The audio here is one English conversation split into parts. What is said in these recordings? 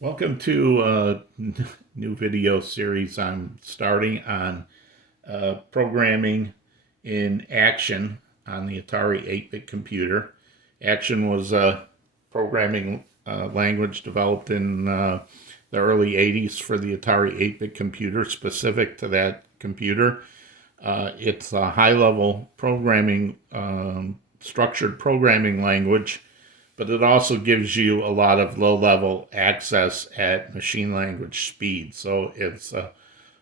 Welcome to a new video series I'm starting on programming in Action on the Atari 8-bit computer. Action was a programming language developed in the early 80s for the Atari 8-bit computer, specific to that computer. It's a high-level programming, structured programming language, but it also gives you a lot of low-level access at machine language speed. So it's a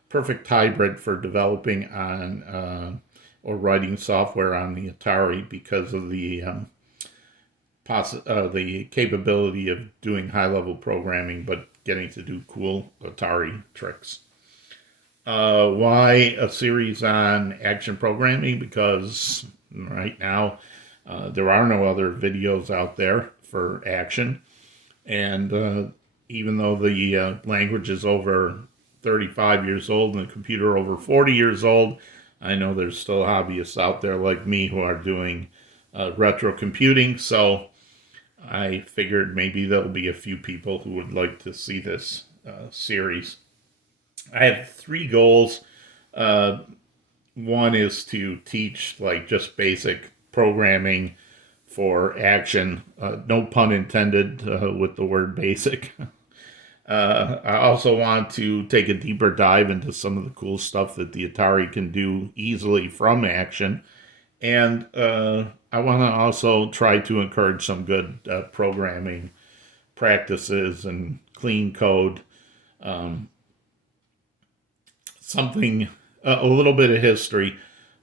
perfect hybrid for developing on or writing software on the Atari because of the capability of doing high-level programming, but getting to do cool Atari tricks. Why a series on action programming? Because right now there are no other videos out there for action. And even though the language is over 35 years old and the computer over 40 years old, I know there's still hobbyists out there like me who are doing retro computing. So I figured maybe there'll be a few people who would like to see this series. I have three goals. Uh, One is to teach like just basic programming for action. No pun intended with the word basic. I also want to take a deeper dive into some of the cool stuff that the Atari can do easily from action. And I want to also try to encourage some good programming practices and clean code. Um, Something, a little bit of history.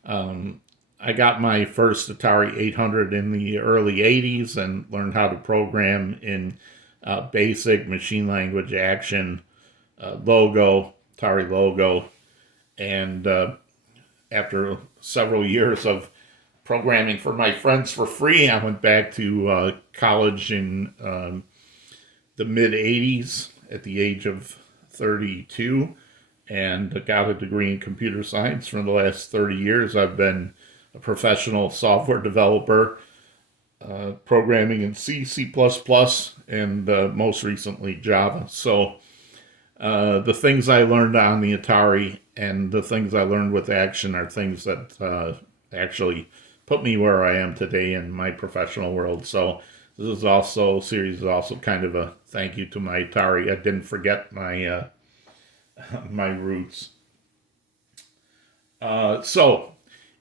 I got my first Atari 800 in the early 80s and learned how to program in basic machine language action, logo, Atari logo. And after several years of programming for my friends for free, I went back to college in the mid 80s at the age of 32 and got a degree in computer science. For the last 30 years, I've been a professional software developer, programming in C, C++, and most recently Java. So the things I learned on the Atari and the things I learned with Action are things that actually put me where I am today in my professional world. So this is also series is also kind of a thank you to my Atari. I didn't forget my my roots. So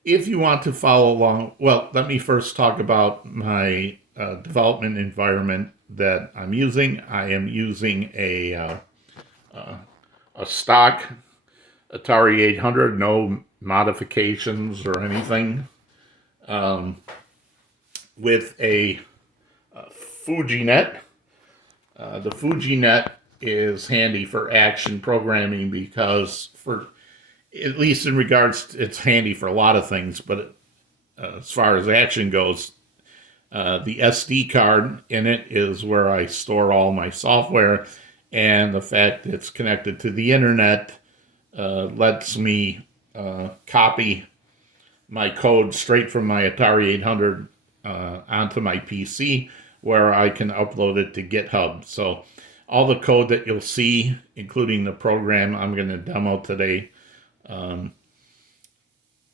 if you want to follow along, well, let me first talk about my development environment that I'm using. I am using a stock Atari 800, no modifications or anything, um, with a FujiNet. The FujiNet is handy for action programming because, for at least in regards, it's handy for a lot of things, but as far as action goes, the SD card in it is where I store all my software, and the fact it's connected to the internet lets me copy my code straight from my Atari 800 onto my PC, where I can upload it to GitHub. So all the code that you'll see, including the program I'm going to demo today,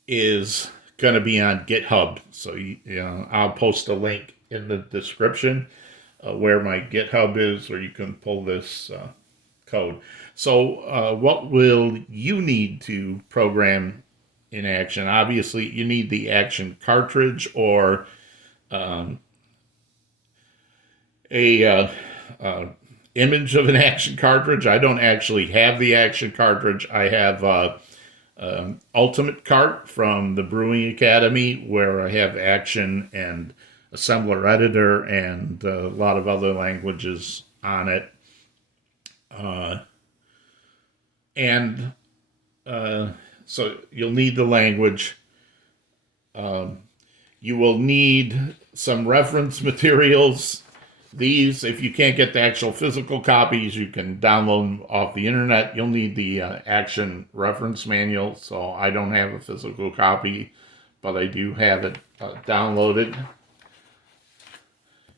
is going to be on GitHub. So I'll post a link in the description where my GitHub is, where you can pull this code. So what will you need to program in Action? Obviously, you need the Action cartridge or um, a image of an Action cartridge. I don't actually have the Action cartridge. I have Ultimate Cart from the Brewing Academy, where I have Action and assembler editor and a lot of other languages on it. And so you'll need the language. You will need some reference materials. These, if you can't get the actual physical copies, you can download them off the internet. You'll need the Action reference manual. So I don't have a physical copy, but I do have it downloaded.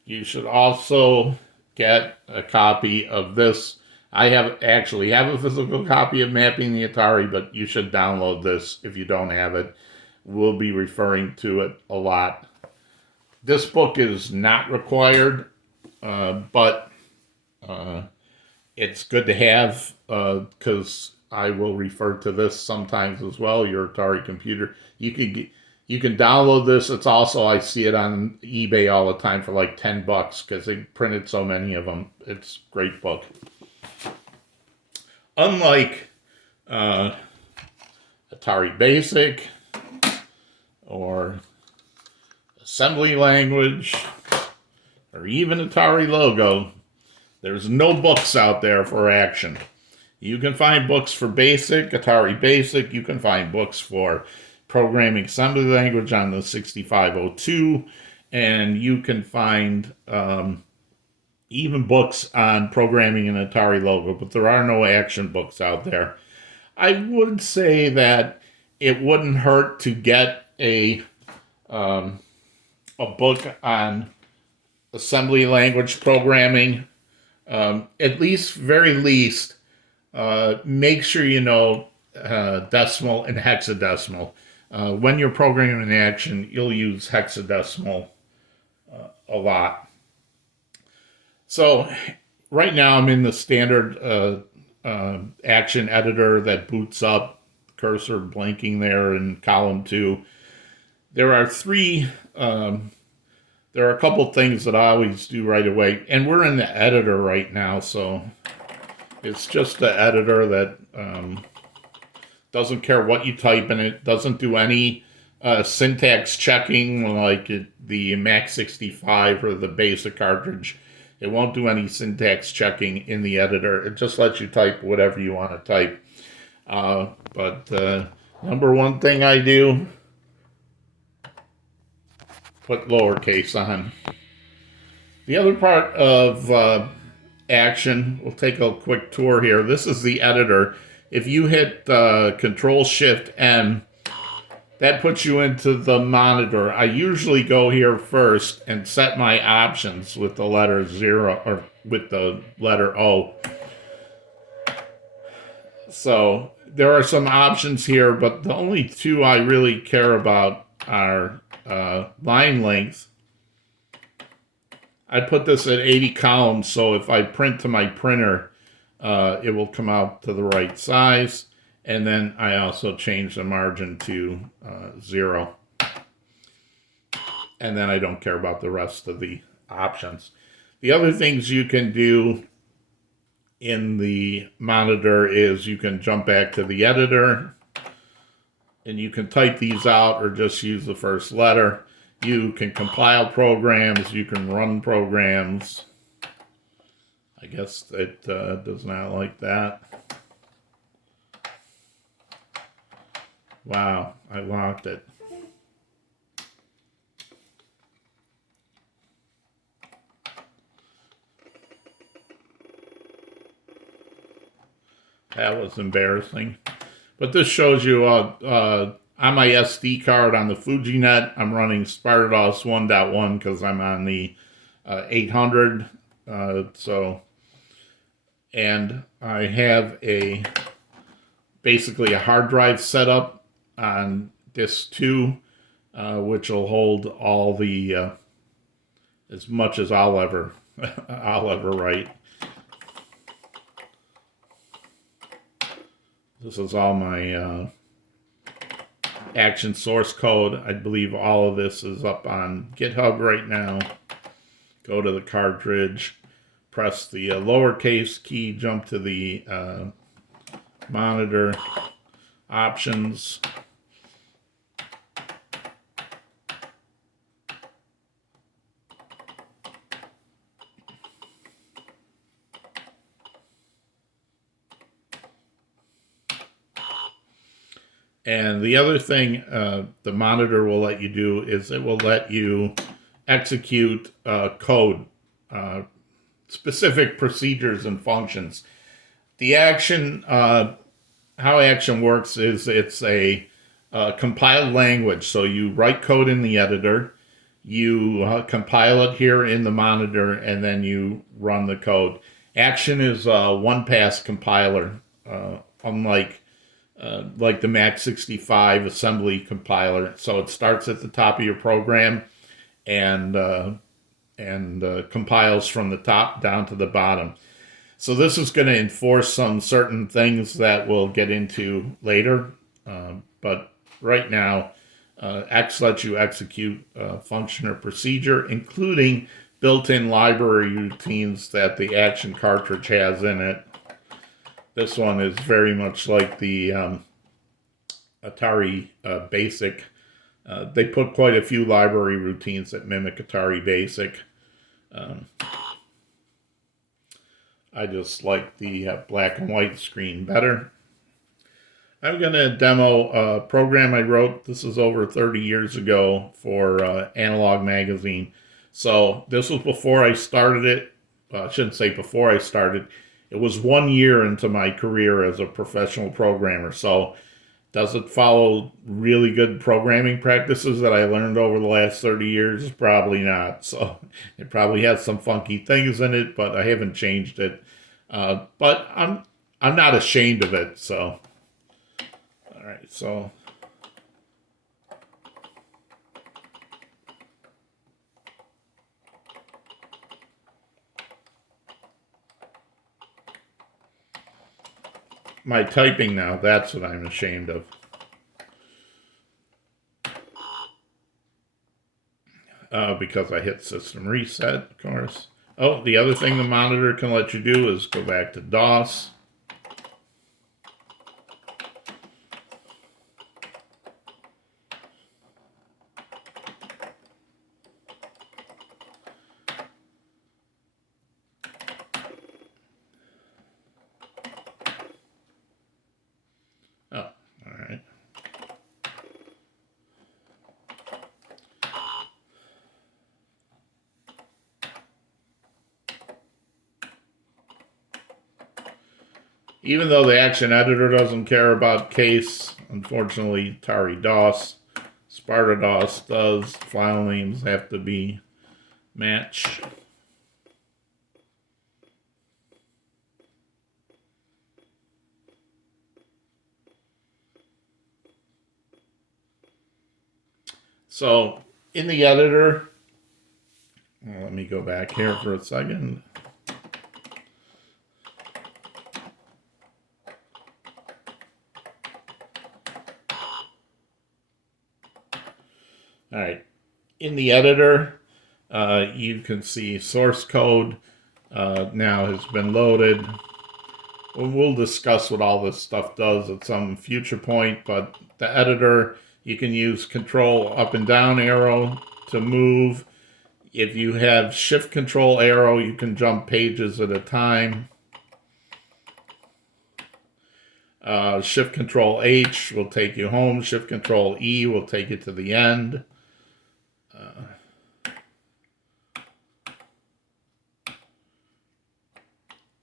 You should also get a copy of this. I actually have a physical copy of Mapping the Atari, but you should download this if you don't have it. We'll be referring to it a lot. This book is not required, but it's good to have because I will refer to this sometimes as well. Your Atari computer, you can download this. It's also, I see it on eBay all the time for like $10 because they printed so many of them. It's a great book. Unlike Atari Basic or Assembly Language or even Atari Logo, there's no books out there for Action. You can find books for Basic, Atari Basic. You can find books for Programming Assembly Language on the 6502. And you can find even books on programming an Atari Logo. But there are no Action books out there. I would say that it wouldn't hurt to get a book on assembly language programming. At least, very least, make sure you know decimal and hexadecimal. When you're programming in Action, you'll use hexadecimal a lot. So right now I'm in the standard Action editor that boots up, cursor blinking there in column 2. There are a couple things that I always do right away, and we're in the editor right now, so it's just the editor that doesn't care what you type in it, doesn't do any syntax checking like the Mac 65 or the basic cartridge. It won't do any syntax checking in the editor. It just lets you type whatever you want to type. But number one thing I do, put lowercase on. The other part of Action, we'll take a quick tour here. This is the editor. If you hit Control-Shift-N, that puts you into the monitor. I usually go here first and set my options with the letter 0 or with the letter O. So there are some options here, but the only two I really care about are line length. I put this at 80 columns, so if I print to my printer, it will come out to the right size. And then I also change the margin to 0. And then I don't care about the rest of the options. The other things you can do in the monitor is you can jump back to the editor and you can type these out or just use the first letter. You can compile programs, you can run programs. I guess it does not like that. Wow, I locked it. That was embarrassing. But this shows you on my SD card on the FujiNet, I'm running SpartaDOS 1.1 because I'm on the 800. And I have basically a hard drive set up on disk 2, which will hold all the as much as I'll ever write. This is all my Action source code. I believe all of this is up on GitHub right now. Go to the cartridge, press the lowercase key, jump to the monitor options. And the other thing the monitor will let you do is it will let you execute code, specific procedures and functions. The Action, how Action works is it's a compiled language. So you write code in the editor, You compile it here in the monitor, and then you run the code. Action is a one-pass compiler, unlike like the Mac 65 assembly compiler. So it starts at the top of your program and compiles from the top down to the bottom. So this is going to enforce some certain things that we'll get into later. But right now, X lets you execute a function or procedure, including built-in library routines that the Action cartridge has in it. This one is very much like the Atari Basic. They put quite a few library routines that mimic Atari Basic. I just like the black and white screen better. I'm going to demo a program I wrote. This is over 30 years ago for Analog Magazine. So this was before I started it. I shouldn't say before I started. It was 1 year into my career as a professional programmer. So does it follow really good programming practices that I learned over the last 30 years? Probably not. So it probably has some funky things in it, but I haven't changed it. But I'm not ashamed of it. So, all right. So my typing now, that's what I'm ashamed of. Because I hit system reset, of course. Oh, the other thing the monitor can let you do is go back to DOS. Oh, all right. Even though the Action Editor doesn't care about case, unfortunately, Atari DOS, Sparta DOS does. File names have to be matched. So in the editor, let me go back here for a second. All right. In the editor, you can see source code now has been loaded. We'll discuss what all this stuff does at some future point, but the editor, you can use control up and down arrow to move. If you have shift control arrow, you can jump pages at a time. Shift control H will take you home. Shift control E will take you to the end.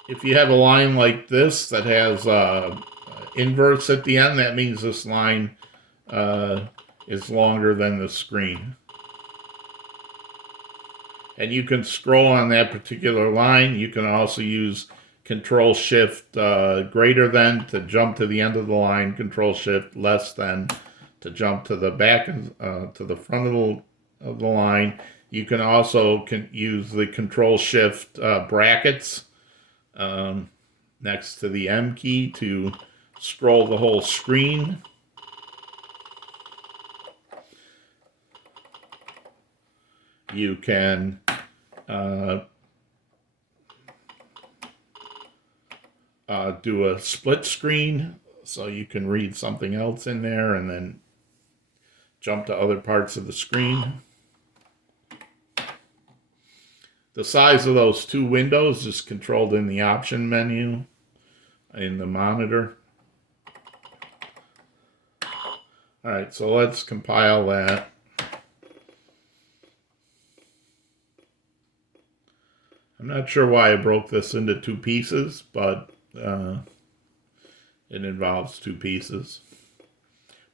If you have a line like this that has inverts at the end, that means this line is longer than the screen. And you can scroll on that particular line. You can also use Control Shift greater than to jump to the end of the line, Control Shift less than to jump to the back to the front of the line. You can also use the Control Shift brackets next to the M key to scroll the whole screen. You can do a split screen, so you can read something else in there and then jump to other parts of the screen. The size of those two windows is controlled in the option menu in the monitor. All right, so let's compile that. I'm not sure why I broke this into two pieces, but it involves two pieces.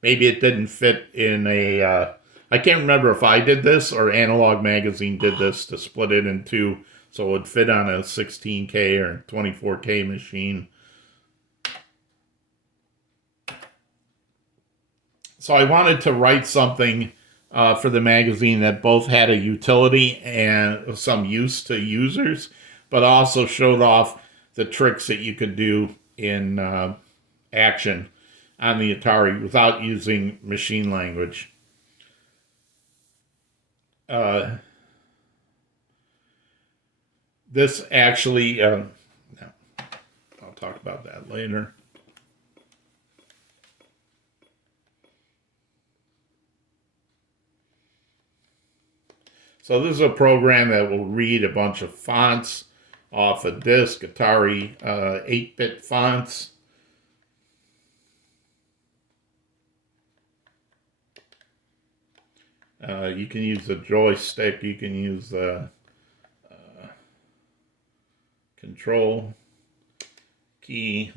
Maybe it didn't fit in a... I I can't remember if I did this or Analog Magazine did this to split it in two so it would fit on a 16K or 24K machine. So I wanted to write something for the magazine that both had a utility and some use to users, but also showed off the tricks that you could do in action on the Atari without using machine language. This actually, no, I'll talk about that later. So this is a program that will read a bunch of fonts off a disk, Atari 8-bit fonts. You can use the joystick, you can use the control key.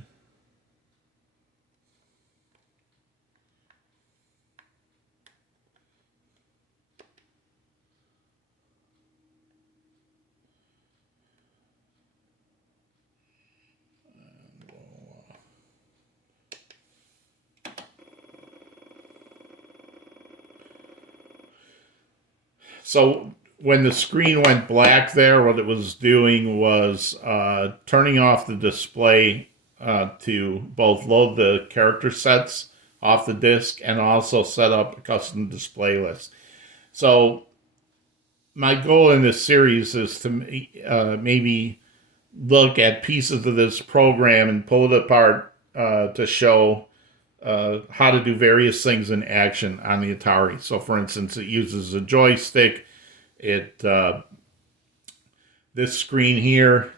So when the screen went black there, what it was doing was turning off the display to both load the character sets off the disk and also set up a custom display list. So my goal in this series is to maybe look at pieces of this program and pull it apart to show how to do various things in action on the Atari. So, for instance, it uses a joystick. This screen here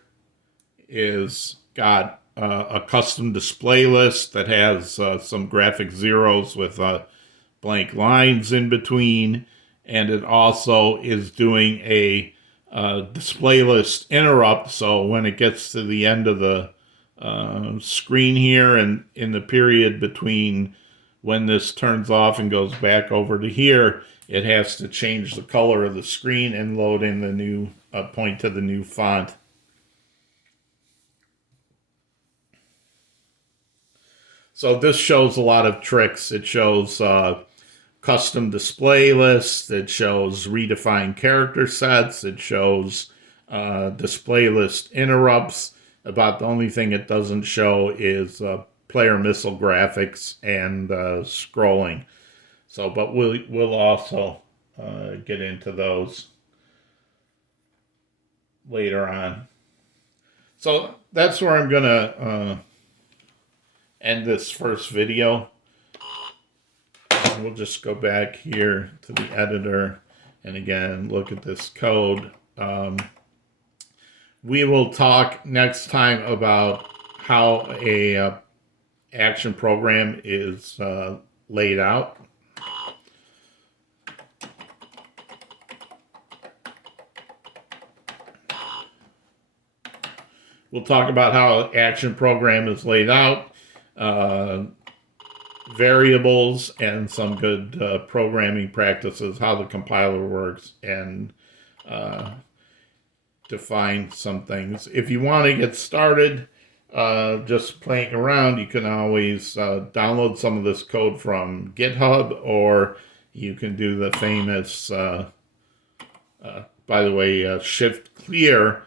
is got a custom display list that has some graphic zeros with blank lines in between, and it also is doing a display list interrupt. So when it gets to the end of the screen here and in the period between when this turns off and goes back over to here, it has to change the color of the screen and load in the new point to the new font. So this shows a lot of tricks. It shows custom display lists. It shows redefined character sets. It shows display list interrupts. About the only thing it doesn't show is player missile graphics and scrolling. So, but we'll also get into those later on. So that's where I'm gonna end this first video. We'll just go back here to the editor and again look at this code. We will talk next time about how a action program is laid out. We'll talk about how an action program is laid out, variables, and some good programming practices, how the compiler works, and define some things. If you want to get started just playing around, you can always download some of this code from GitHub, or you can do the famous, by the way, Shift Clear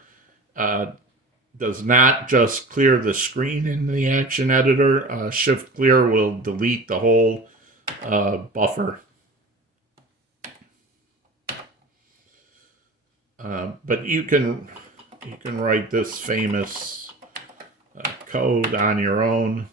does not just clear the screen in the action editor. Shift Clear will delete the whole buffer. But you can write this famous code on your own.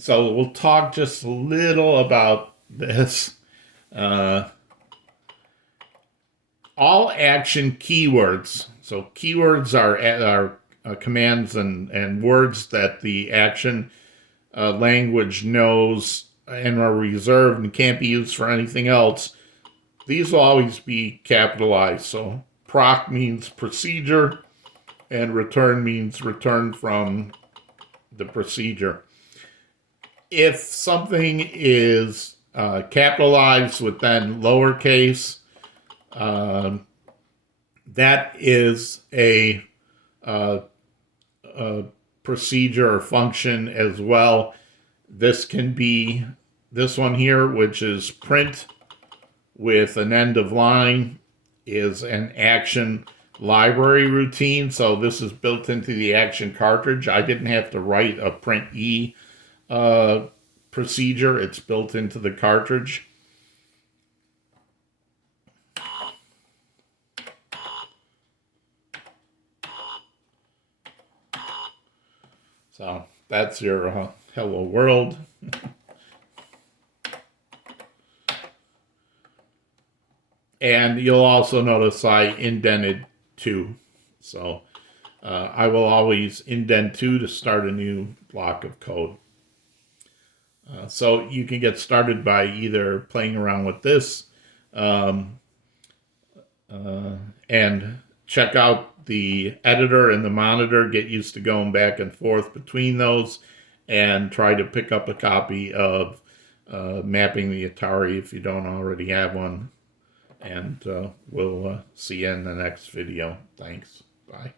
So we'll talk just a little about this. All action keywords. So keywords are commands and words that the action language knows and are reserved and can't be used for anything else, these will always be capitalized. So proc means procedure, and return means return from the procedure. If something is capitalized with then lowercase, that is uh, a procedure or function as well. This can be this one here, which is print with an end of line, is an action library routine. So this is built into the action cartridge. I didn't have to write a print E procedure. It's built into the cartridge. So that's your hello world. And you'll also notice I indented 2. So I will always indent 2 to start a new block of code. So you can get started by either playing around with this and check out the editor and the monitor, get used to going back and forth between those, and try to pick up a copy of Mapping the Atari if you don't already have one. And we'll see you in the next video. Thanks. Bye.